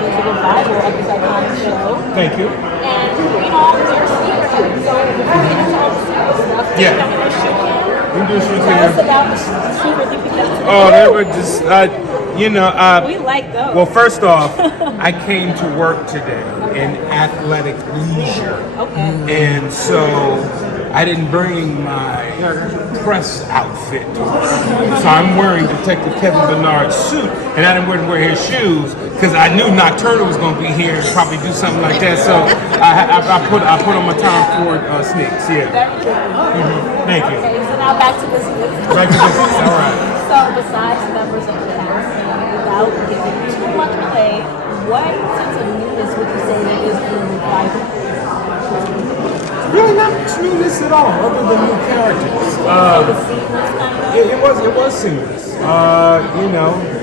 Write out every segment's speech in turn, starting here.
it's a revival of this iconic show. Thank you. And, they're secret. So before we get into all the secret stuff, Yeah. I'm going to shoot him. We can do a shoot Tell us here. about the secret that we got. Oh, they were just, We like those. well, first off, I came to work today in athletic leisure. Okay. And so I didn't bring my press outfit to work. So I'm wearing Detective Kevin Bernard's suit, and I didn't wear his shoes because I knew Nocturno was going to be here and probably do something like that. So I put on my Tom Ford sneaks. Yeah. Thank you. Okay, so now back to business. Back to business. All right. So besides members of the cast, without giving too much away, what sense of newness would you say is in the revival? Really not much newness at all, other than new characters. The seamless kind of? It was seamless.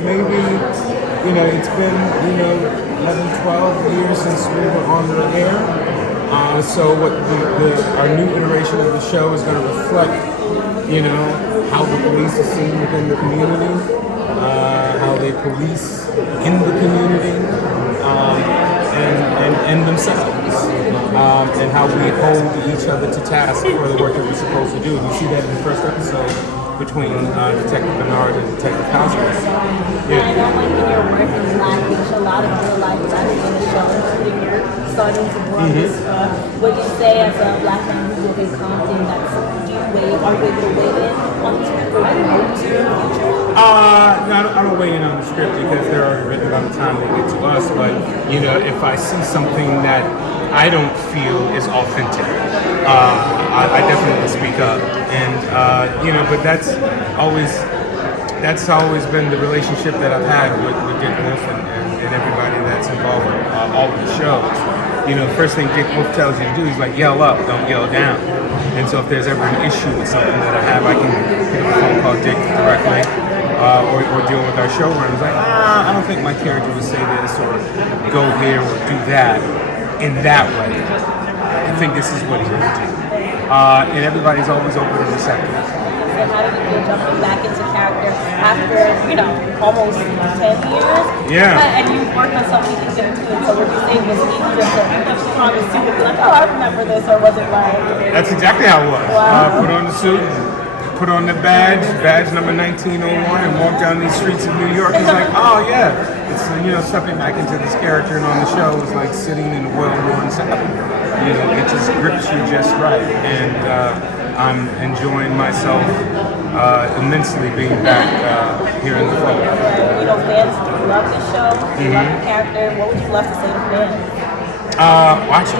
Maybe it's been 11, 12 years since we were on the air. So what our new iteration of the show is going to reflect, how the police are seen within the community, how they police in the community, and themselves, and how we hold each other to task for the work that we're supposed to do. You see that in the first episode between Detective Bernard and Detective Cosgrove. Yeah. I know when you're working in live, there's a lot of real life that's in the show, including your starting to work this. Would you say as a black man who lives in Compton, are you able to weigh in on the script or do you hope to in the future? No, I don't weigh in on the script because they're already written by the time they get to us. But if I see something that I don't feel is authentic, I definitely speak up. And but that's always been the relationship that I've had with Dick Wolf and everybody that's involved in all of the shows. First thing Dick Wolf tells you to do is like yell up, don't yell down. And so if there's ever an issue with something that I have, I can pick up a phone, call Dick directly, or deal with our showrunners. Like, I don't think my character would say this or go here or do that in that way. I think this is what he would do. And everybody's always open and receptive. So how did you feel jumping back into character after, almost 10 years? Yeah. And you've worked on so many things in between. So would you say it was easier to put on the suit and be like, I remember this, or was it like... That's exactly how it was. Wow. Put on the suit, put on the badge number 1901, and walk down these streets of New York. It's like, oh yeah. It's, stepping back into this character and on the show is like sitting in a well-worn saddle. It just grips you just right. And I'm enjoying myself immensely being back here in the fold. Fans love the show, love the character. What would you love to say to fans? Watch it.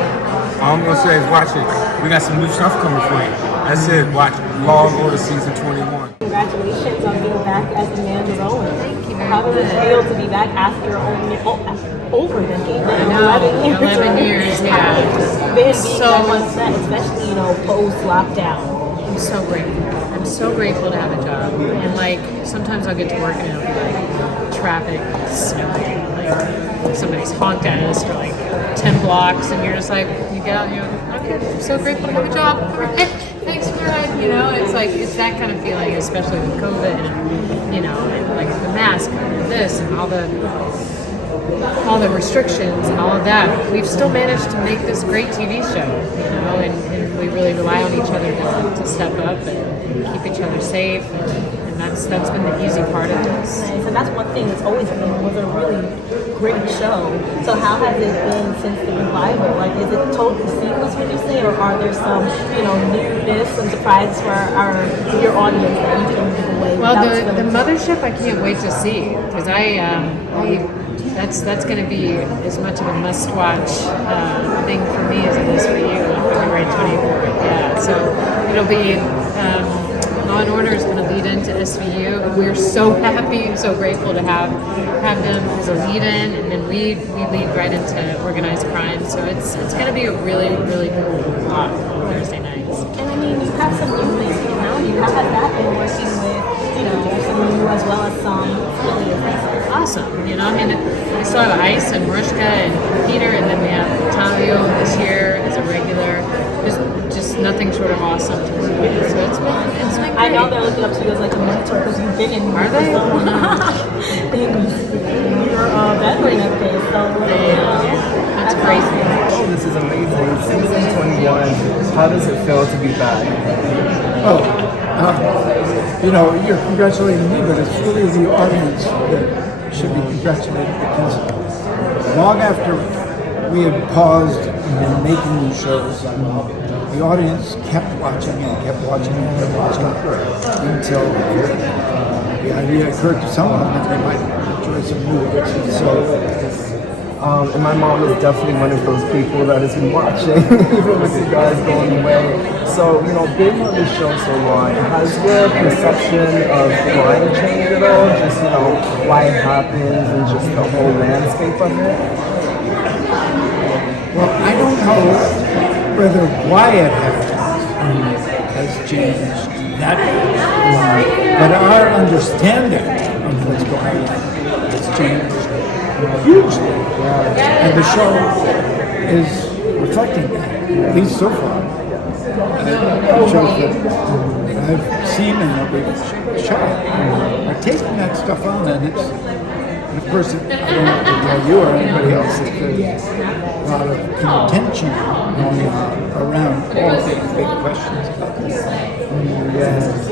All I'm going to say is watch it. We got some new stuff coming for you. That's it. Watch it. Law and Order Season 21. Congratulations on being back as Amanda Rowan. Thank you very How does it much. feel to be back after over a decade? I know, 11 years, yeah. Being So- back on set, especially, post-lockdown. I'm so grateful. I'm so grateful to have a job. And sometimes I'll get to work and it'll be traffic, snowing, somebody's honked at us for 10 blocks, and you're just you get out and you're okay, I'm so grateful to have a job. All right, thanks for that. It's that kind of feeling, especially with COVID and, and the mask and this and all the restrictions and all of that. We've still managed to make this great TV show, and we really rely on each other to step up and keep each other safe, and that's been the easy part of this. Nice. And that's one thing that's always been was a really great show. So how has it been since the revival? Is it totally seamless, would you say, or are there some, newness, some surprises for your audience that you can give away? Well, the mothership, I can't wait to see, because that's going to be as much of a must-watch thing for me as it is for you on February 24th. Yeah, so it'll be Law and Order is going to lead into SVU. We're so happy and so grateful to have them as a lead-in, and then we lead right into organized crime. So it's going to be a really, really cool block on Thursday nights. And you have some new things now. You have had that been working with, some new as well as some familiar faces. Awesome. We still have Ice and Mariska and Peter, and then we have Tavio this year as a regular. Just nothing short of awesome to work with. So it's been great. I know they're looking up to you as a mentor because you've been in. Are they? You're veteran of this, so That's crazy. Oh, this is amazing. Season 21. How does it feel to be back? Oh, you're congratulating me, but it's really the audience that should be congratulated because long after we had paused in making these shows, the audience kept watching and kept watching and kept watching until the idea occurred to someone that they might enjoy some new episodes. So, and my mom is definitely one of those people that has been watching, even with you guys going away. So, being on this show so long, has your perception of crime changed at all? Just, why it happens and just the whole landscape of it? well, I don't know whether why it has changed that much, but our understanding of what's going on has changed hugely. And the show is reflecting that, at least so far. The shows that I've seen and that we've shot are taking that stuff on, and it's, and of course, I don't have to tell you or anybody else that there's a lot of contention going on around all these big questions about this. Yes.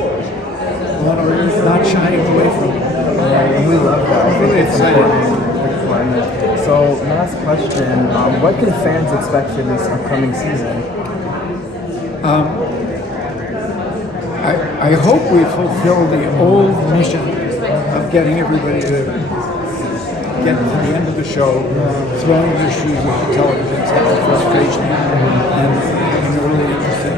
Well, we're not shying away from it. And we love that. I think it's important. So, last question. What can fans expect for this upcoming season? I hope we fulfill the old mission of getting everybody to get to the end of the show, throwing their shoes at the television set of frustration, and having a really interesting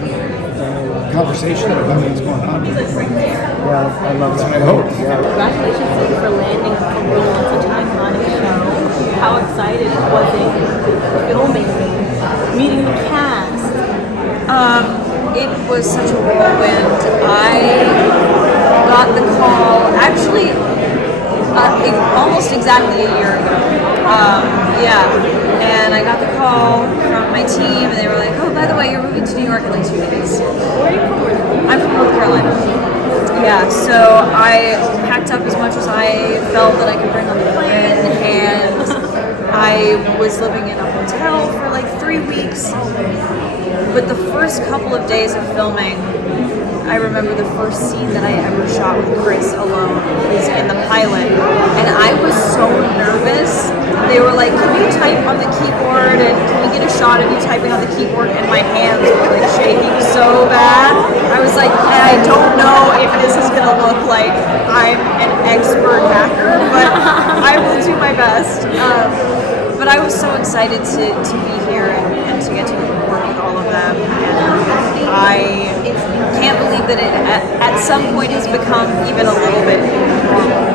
conversation about what's going on. Yeah, I love that. I hope. Yeah. Congratulations to you for landing a role on such an iconic show. How excited was it filming, meeting the cast? It was such a whirlwind. I got the call actually almost exactly a year ago. And I got the call from my team, and they were like, "Oh, by the way, you're moving to New York in like 2 days." Where are you from? I'm from North Carolina. Yeah, so I packed up as much as I felt that I could bring on the plane, and I was living in a hotel for like 3 weeks. But the first couple of days of filming, I remember the first scene that I ever shot with Chris alone was in the pilot, and I was so nervous. They were like, "Can you type on the keyboard, and can we get a shot of you typing on the keyboard?" And my hands were like shaking so bad. I was like, I don't know if this is gonna look like I'm an expert hacker, but I will do my best. But I was so excited to be here and to get to work with all of them, and I can't believe that it at some point has become even a little bit normal.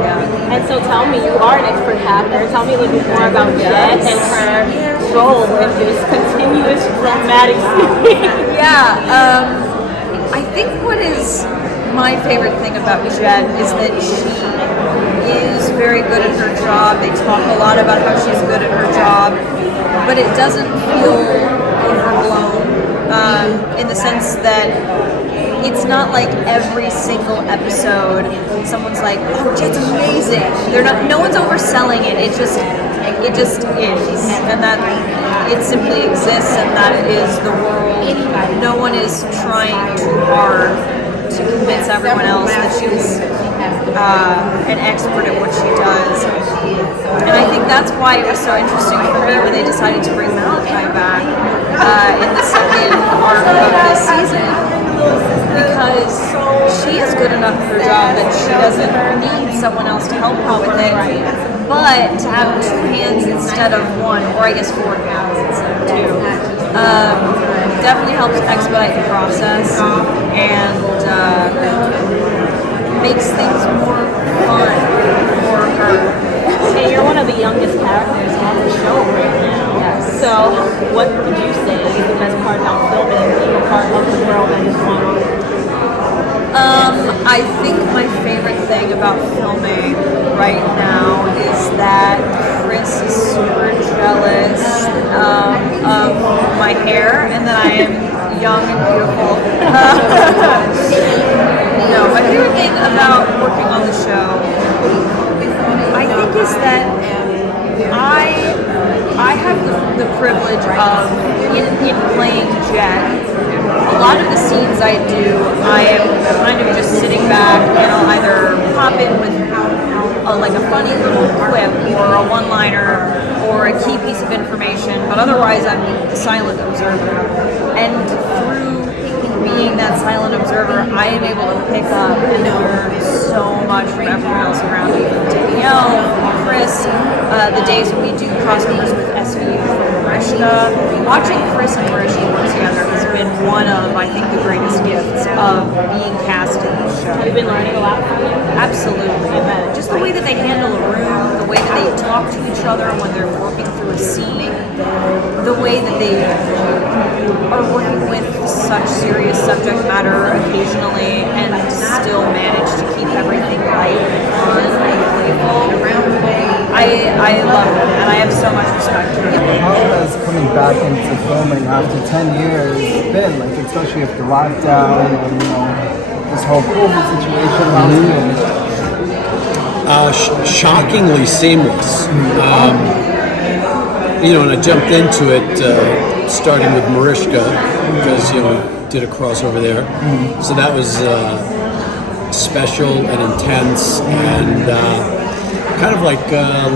Yeah. And so tell me, you are an expert hacker. Tell me a little bit more about Jet and her role in this continuous dramatic scene. Yeah, I think what is my favorite thing about Jet is that she is very good at her job. They talk a lot about how she's good at her job, but it doesn't feel overblown in the sense that it's not like every single episode someone's like, "Oh, Jet's amazing." No one's overselling it. It just is, and that it simply exists, and that it is the world. No one is trying too hard to convince everyone else that she's an expert at what she does. And I think that's why it was so interesting for me when they decided to bring Malachi back in the second arc of this season, because she is good enough at her job that she doesn't need someone else to help her with it. But to have 2 hands instead of 1, or I guess 4 hands instead of 2, definitely helps expedite the process and makes things more fun for her. And you're one of the youngest characters on the show right now. Yes. So what would you say is the best part about filming and being a part of the world that is going on? I think my favorite thing about filming right now is that Chris is super jealous of my hair and that I am young and beautiful. No, my favorite thing about working on the show, I think is that I have the privilege of in playing Jet. A lot of the scenes I do, I am kind of just sitting back and I'll either pop in with like a funny little quip or a one-liner or a key piece of information, but otherwise I'm the silent observer. And through being that silent observer, I am able to pick up and learn so much from everyone else around me, from Danielle, from Chris, the days when we do crossovers with SVU from Mariska. Watching Chris and Mariska work together has been one of, I think, the greatest gifts of being cast in this show. Have you been learning a lot from you? Absolutely. Just the way that they handle a room, the way that they talk to each other when they're working through a scene, the way that they are working with such serious subject matter occasionally and still manage to keep everything light and fun and playful. I love it, and I have so much respect for it. How has coming back into filming after 10 years been, like, especially after lockdown and, you know, this whole COVID situation? How's it been? Shockingly seamless. You know, and I jumped into it starting with Mariska because, you know, we did a crossover there. So that was special and intense and kind of like a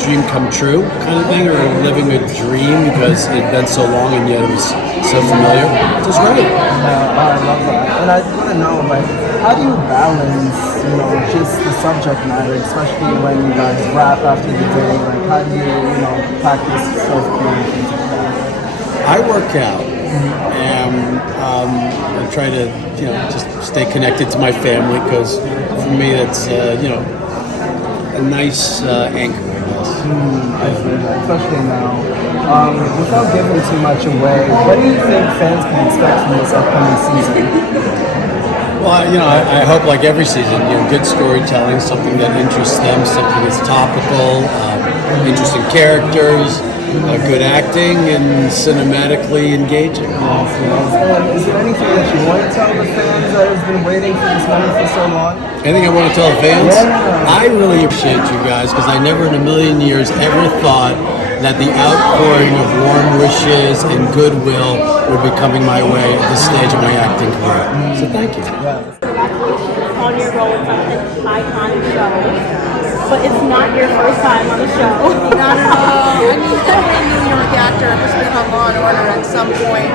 dream come true kind of thing, or living a dream because it had been so long and yet it was so familiar. It was great. I love that. And I want to know, like, how do you balance, you know, just the subject matter, especially when you guys wrap after the day? Like, how do you, you know, practice self-care and things like that? I work out and I try to, you know, just stay connected to my family because for me that's, you know, a nice anchor, I guess. I feel that, especially now. Without giving too much away, what do you think fans can expect from this upcoming season? Well, you know, I hope like every season, you know, good storytelling, something that interests them, something that's topical, interesting characters, good acting, and cinematically engaging. Is there anything that you want to tell the fans that has been waiting for this moment for so long? Anything I want to tell the fans? Yeah. I really appreciate you guys because I never in a million years ever thought that the outpouring of warm wishes and goodwill would be coming my way at this stage of my acting career. So thank you. Congratulations on your role in such an iconic show. But it's not your first time on the show. Not at all. I mean, every New York actor has been on Law and Order at some point.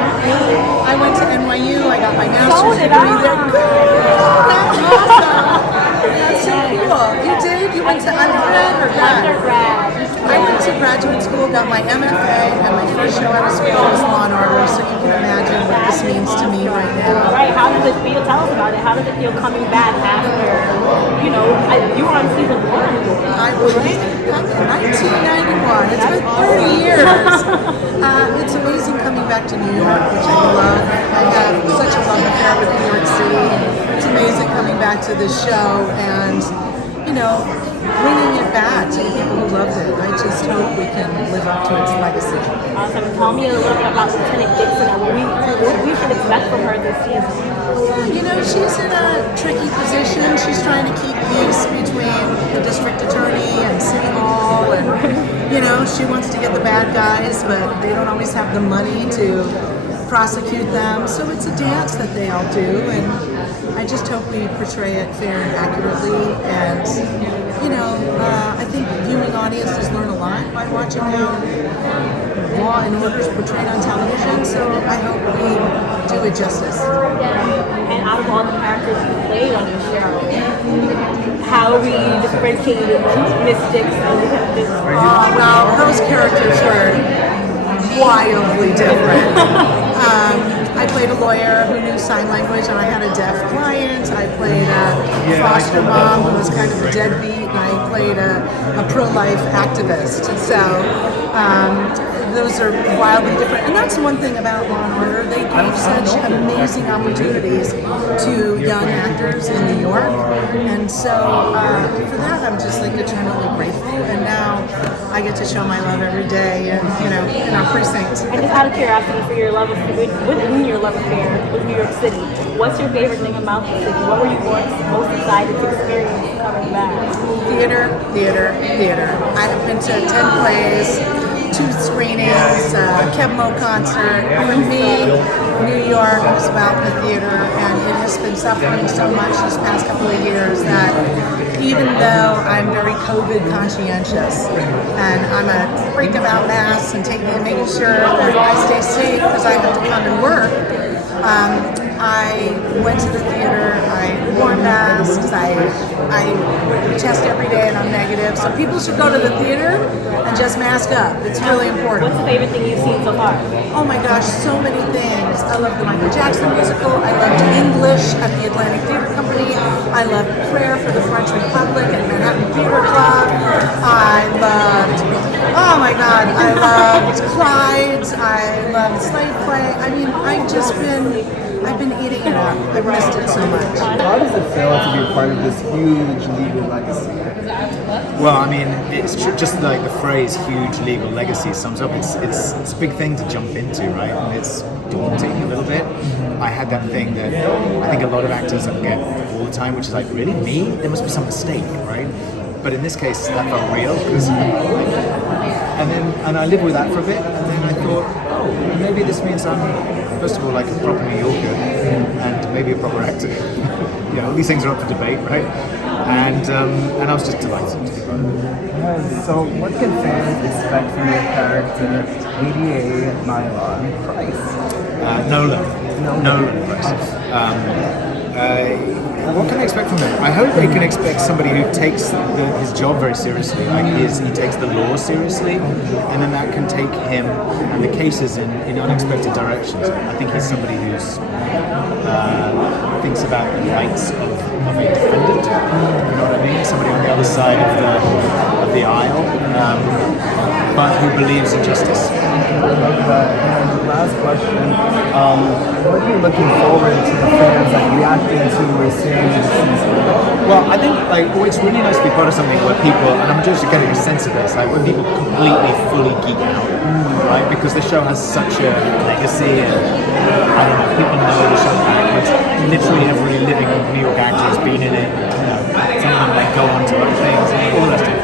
I went to NYU. I got my master's degree there. That's awesome. That's so cool. You did? You went to undergrad or grad? Undergrad. I went to graduate school, got my MFA, and my first show out of school was Law and Order. So you can imagine what this means to me right now. Right, how does it feel? Tell us about it. How does it feel coming back after, you know, you were on season 1? I was in 1991. It's been 30 years. It's amazing coming back to New York, which I love. I have such a love affair with New York City. It's amazing coming back to this show and, you know, bringing it back to the people who loved it. I just hope we can live up to its legacy. Awesome. Tell me a little bit about Lieutenant Dixon and what we should expect from her this season. You know, she's in a tricky position. She's trying to keep peace between the district attorney and City Hall, and, you know, she wants to get the bad guys, but they don't always have the money to prosecute them. So it's a dance that they all do, and I just hope we portray it fair and accurately. And, you know, I think viewing audiences learn a lot by watching how Law and Order is portrayed on television. So I hope we do it justice. And out of all the characters you played on your show, how we differentiated mystics and Dixon? Well, those characters were wildly different. I played a lawyer who knew sign language, and I had a deaf client. I played a foster mom who was kind of a deadbeat, and I played a pro-life activist. So those are wildly different. And that's one thing about Law and Order. They gave such amazing opportunities to young actors in New York. And so for that, I'm just like eternally grateful. And now I get to show my love every day, and in our precinct. And just out of curiosity, for your love of within your love affair with New York City, what's your favorite thing about the city? What were you most excited to experience coming back? Theater. I have been to 10 plays, 2 screenings, Kev Mo concert. For me, New York is about the theater, and it has been suffering so much this past couple of years that even though I'm very COVID conscientious and I'm a freak about masks and making sure that I stay safe because I have to come and work, I went to the theater, I wore masks, I test every day and I'm negative. So people should go to the theater and just mask up. It's really important. What's the favorite thing you've seen so far? Oh my gosh, so many things. I love the Michael Jackson musical. I loved English at the Atlantic Theater Company. I loved Prayer for the French Republic at Manhattan Theater Club. I loved Clyde's. I loved Slave Play. I mean, I've been eating it up. I've missed it so much. How does it feel to be a part of this huge legal legacy? Well, I mean, it's just like the phrase "huge legal legacy" sums up. It's a big thing to jump into, right? And it's daunting a little bit. I had that thing that I think a lot of actors get all the time, which is like, really, me? There must be some mistake, right? But in this case, that felt real because, and I lived with that for a bit, and then I thought, oh, maybe this means I'm, first of all, like a proper New Yorker, and maybe a proper actor. All these things are up for debate, right? And I was just delighted to be part of it. So, what can fans expect from your character, ADA Nyla Price? Nolan Price. What can they expect from him? I hope they can expect somebody who takes his job very seriously, he takes the law seriously, and then that can take him and the cases in unexpected directions. I think he's somebody who's thinks about the rights of a defendant. You know what I mean? Somebody on the other side of the aisle, but who believes in justice. And last question, what are you looking forward to the fans reacting to we're seeing this season? Well, I think it's really nice to be part of something where people, and I'm just getting a sense of this, when people completely, fully geek out, right? Because the show has such a legacy, and I don't know, people know the show backwards. Literally every living New York actor has been in it. Some of them go on to other things, and all that stuff.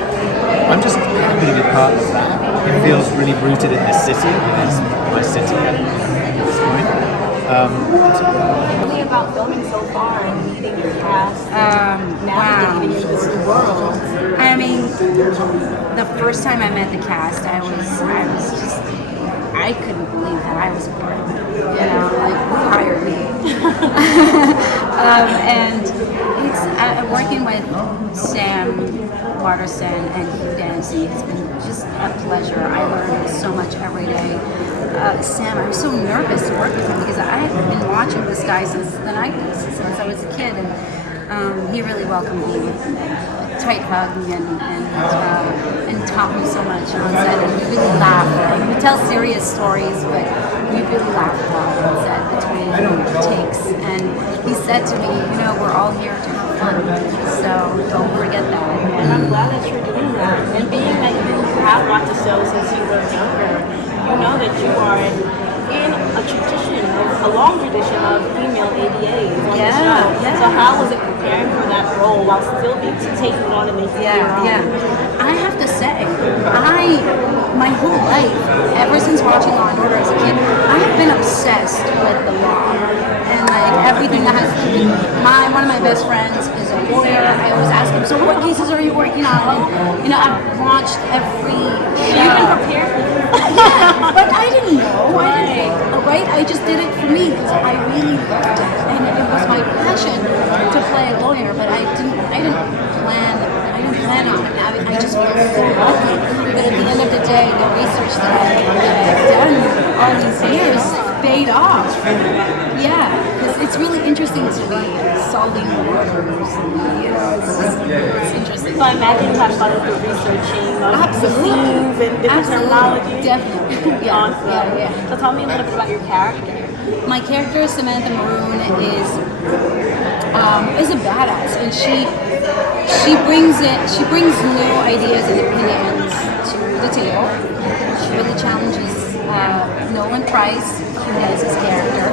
I'm just happy to be part of that. It feels really rooted in this city. It is my city at this point. Tell me about filming so far and meeting your cast and navigating into this new world. I mean, the first time I met the cast, I couldn't believe that I was a part of it. Who hired me? And it's working with Sam Waterston and Hugh Dancy has been just a pleasure. I learned so much every day. Sam, I was so nervous to work with him because I have been watching this guy since the 90s, since I was a kid, and he really welcomed me with a tight hug and taught me so much on set, and we really laughed. We tell serious stories, but we really laughed a lot on set between takes. And he said to me, we're all here to have fun, so don't forget that. And I'm glad that you're doing that. And being that you have watched the show since you were younger, you know that you are in a long tradition of female ADAs on the show. Yeah. So how was it preparing for that role while still taking on and making it your own? I have to say, my whole life, ever since watching Law and Order as a kid, I have been obsessed with the law and everything that has to do with one of my best friends is a lawyer. I always ask him, so what cases are you working on? And I've watched every show. You can prepare for this. But I didn't know. I just did it for me because I really loved it, and it was my passion to play a lawyer. But I didn't plan on it. I just feel so lucky. But at the end of the day, the research that I've done all these years paid off. Yeah, because it's really interesting to be solving murders. It's interesting. So I imagine you have fun with the researching of Absolutely. scenes and different terminology. Definitely. Yeah. Awesome. Yeah. So tell me a little bit about your character. My character Samantha Maroon is a badass, and she brings new ideas and opinions to the table. She really challenges Nolan Price, who has his character,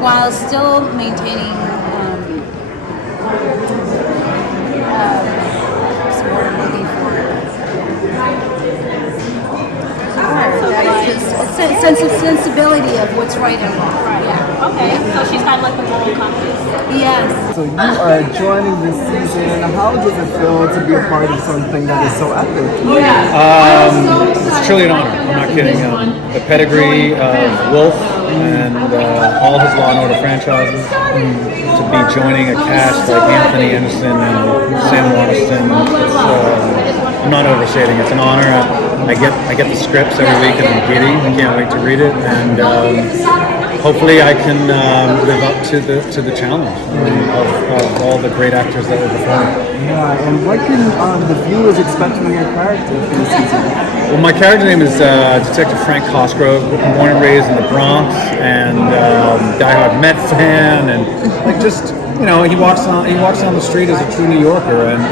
while still maintaining what's the word I'm looking for? Sensibility of what's right and wrong. Yeah. Okay, so she's kind of like the moral compass. Yes. So you are joining this season. How does it feel to be a part of something that is so epic? It's truly an honor. I'm not kidding. The pedigree of Wolf and all his Law and Order franchises, to be joining a cast like Anthony Anderson and Sam Waterston, I'm not overstating. It's an honor. I get the scripts every week and I'm giddy. I can't wait to read it, and hopefully I can live up to the challenge of all the great actors that were before me. Yeah, and what can the viewers expect from your character for this season? Well, my character name is Detective Frank Cosgrove. Born and raised in the Bronx, and diehard Met fan, and like just he walks on the street as a true New Yorker, and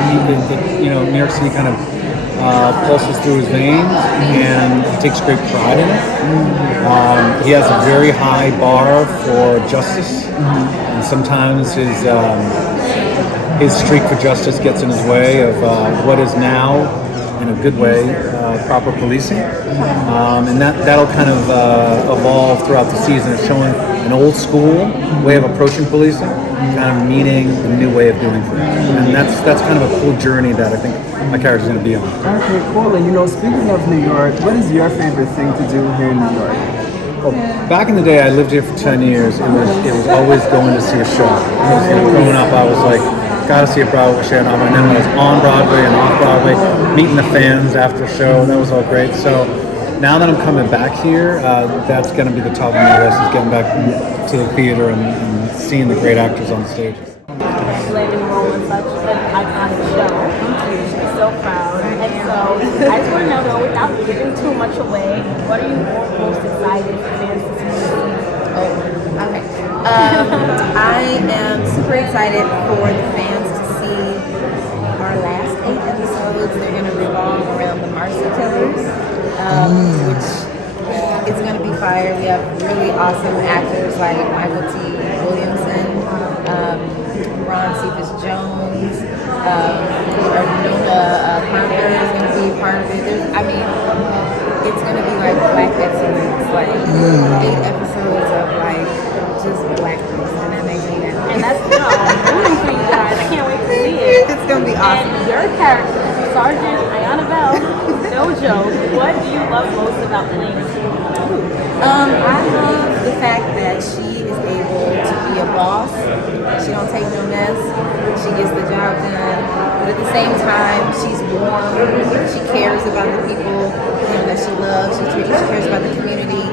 New York City kind of pulses through his veins, and he takes great pride in it. He has a very high bar for justice, and sometimes his streak for justice gets in his way of what is now, in a good way, proper policing, and that'll kind of evolve throughout the season, of showing an old school way of approaching policing, kind of meeting a new way of doing things, and that's kind of a cool journey that I think my character's going to be on. Okay, cool. And speaking of New York, what is your favorite thing to do here in New York? Well, back in the day, I lived here for 10 years. It was always going to see a show. Growing up, I was like, gotta see a Broadway show. And then when I was on Broadway and off Broadway, meeting the fans after a show, that was all great. So now that I'm coming back here, that's going to be the top of my list, is getting back to the theater and seeing the great actors on the stages. Landing role in such an iconic show. She's so proud. And so I just want to know, though, without giving too much away, what are you most excited for fans to see? Oh, okay. I am super excited for the fans to see our last 8 episodes. They're going to revolve around the Mariska killers, which is going to be fire. We have really awesome actors like Michael T. Williamson, Ron Cephas Jones, Nona Parker is going to be a part of it. It's going to be like Black excellence, like 8 episodes of like just blackness, and that makes me happy. And that's I'm rooting for you guys. I can't wait to see it. It's going to be awesome. And your character, Sergeant Ayana Bell, no joke. What do you love most about playing her? I love the fact that she is able to be a boss. She don't take no mess. She gets the job done. But at the same time, she's warm. She cares about the people that she loves. She cares about the community.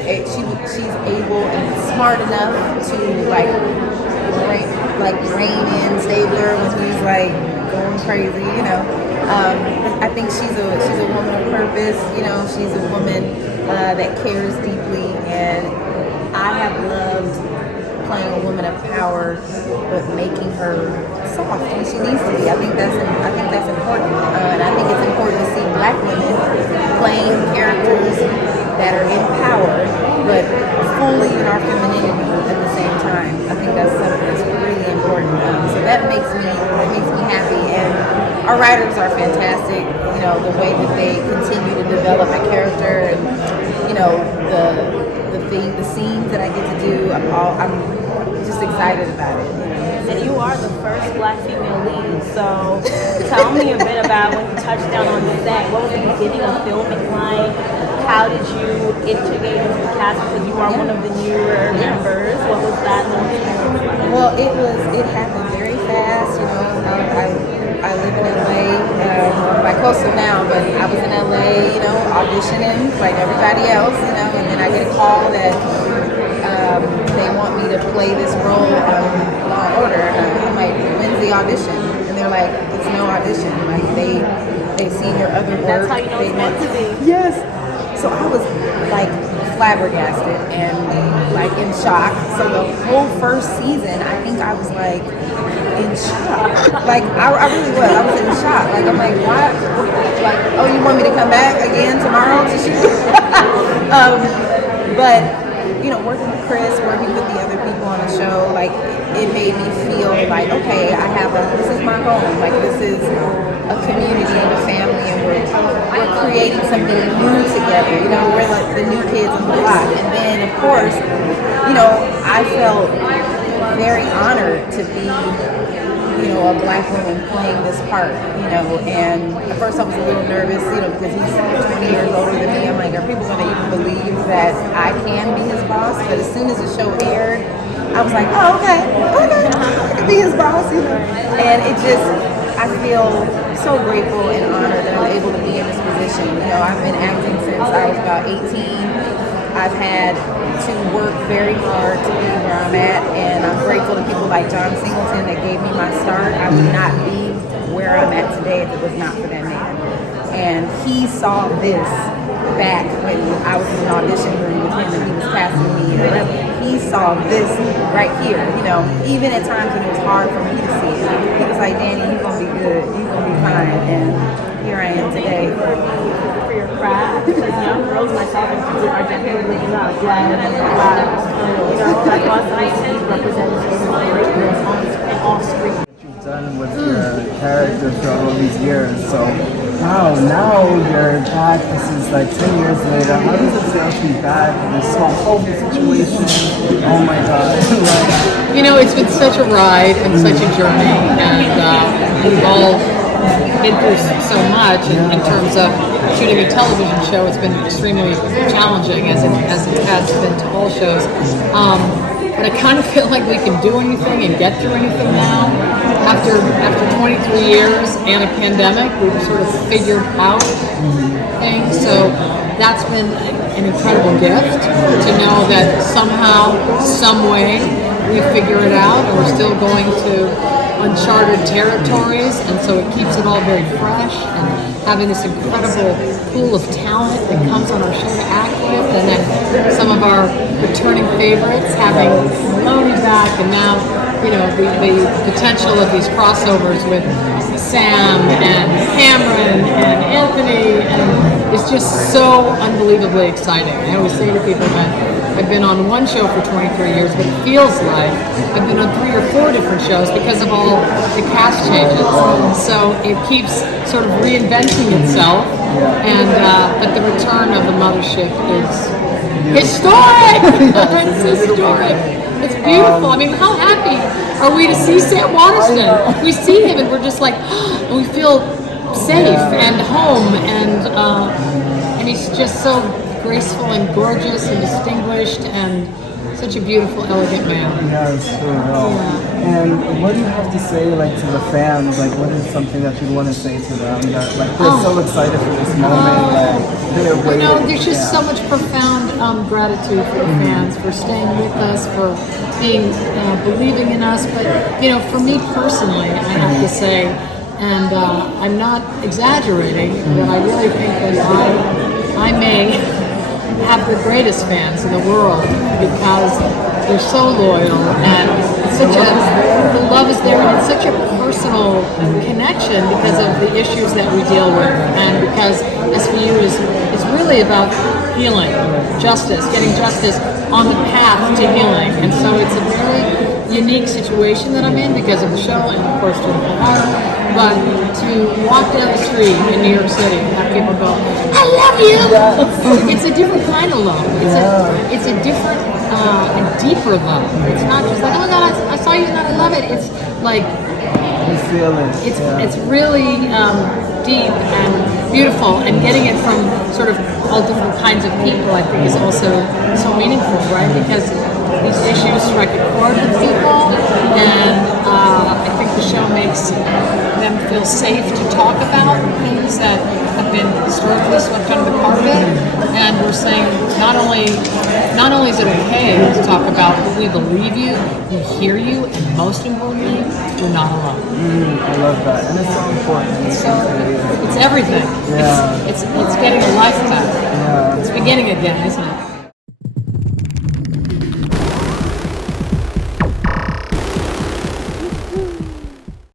She's able and smart enough to rein in Stabler when he's like going crazy. I think she's a woman of purpose. She's a woman that cares deeply, and I have loved playing a woman of power, but making her soft when she needs to be. I think that's important, and I think it's important to see Black women playing characters that are in power, but fully in our femininity at the same time. I think that's something that's really important. So that makes me happy, and our writers are fantastic. The way that they continue to develop a character, and the scenes that I get to do, I'm just excited about it. And you are the first Black female lead, so tell me a bit about when you touched down on the set. What was the beginning of filming like? How did you integrate into the cast, because you are one of the newer members? What was that little experience like? Well, it happened very fast. I live in LA, by coastal now, but I was in LA, auditioning like everybody else, and then I get a call that they want me to play this role on Law and Order. And I'm like, when's the audition? And they're like, it's no audition. Like they've seen your other work. That's how you know it's meant to be. Yes. So I was like flabbergasted and like in shock. So the whole first season, I think I was like in shock. Like I really was. I was in shock. Like I'm like, why? Like, oh, you want me to come back again tomorrow to shoot? But you know, working with Chris, working with the other people on the show, like it made me feel like, okay, this is my home. Like this is a community and a family, and we're creating something new together. You know, we're like the new kids on the block. And then, of course, you know, I felt very honored to be, you know, a Black woman playing this part. You know, and at first I was a little nervous, you know, because he's 20 years older than me. I'm like, are people going to even believe that I can be his boss? But as soon as the show aired, I was like, oh, okay, I can be his boss, you know. And it just, I feel so grateful and honored that I'm able to be in this position. You know, I've been acting since I was about 18. I've had to work very hard to be where I'm at, and I'm grateful to people like John Singleton that gave me my start. I would not be where I'm at today if it was not for that man. And he saw this back when I was in an audition room with him and he was casting me. He saw this right here, you know, even at times when it was hard for me to see it. He was like, Danny, you're going to be good. You're going to be fine. And here I am today. For your craft, because young girls, myself included, are definitely not glad and proud. You know, like us, I see representation of greatness on off screen. You've done with your character for all these years. So, wow, now you're back. This is like 10 years later. How does it feel to be back in this whole COVID situation? Oh my God. Like, You know, it's been such a ride and such a journey, and we've all been through so much in terms of shooting a television show. It's been extremely challenging, as it has been to all shows. But I kind of feel like we can do anything and get through anything now. After 23 years and a pandemic, we've sort of figured out things. So that's been an incredible gift to know that somehow, some way, we figure it out, and we're still going to uncharted territories, and so it keeps it all very fresh, and having this incredible pool of talent that comes on our show to act with, and then some of our returning favorites, having Meloni back, and now, you know, the potential of these crossovers with Sam and Cameron and Anthony, and it's just so unbelievably exciting. I always say to people that I've been on one show for 23 years, but it feels like I've been on 3 or 4 different shows because of all the cast changes. So it keeps sort of reinventing itself, and but the return of the mothership is historic. It's historic. It's beautiful. I mean, how happy are we to see Sam Waterston? We see him and we're just like, and we feel safe and home, and he's just so graceful and gorgeous and distinguished and such a beautiful, elegant man. yes, for real. And what do you have to say, like, to the fans? Like, what is something that you want to say to them that, like, they're so excited for this moment, like, they're waiting? You know, there's just so much profound gratitude for the fans, for staying with us, for being, believing in us. But, you know, for me personally, I have to say, and I'm not exaggerating, but I really think that I may have the greatest fans in the world because they're so loyal, and it's such the love is there, and it's such a personal connection because of the issues that we deal with, and because SVU is really about healing, justice, getting justice on the path to healing. And so it's a very unique situation that I'm in because of the show and of course Jennifer Hart. But to walk down the street in New York City and have people go, I love you! It's a different kind of love. It's a different and deeper love. It's not just like, oh my God, I saw you and I love it. It's like, You feel it. it's really deep and beautiful, and getting it from sort of all different kinds of people I think is also so meaningful, right? Because these issues strike a chord with people, and I think the show makes them feel safe to talk about things that have been historically swept under the carpet, and we're saying not only is it okay to talk about, but we believe you, we hear you, and most importantly, you're not alone. I love that, and it's so important. It's everything. Yeah. It's getting a life back. Yeah. It's beginning again, isn't it?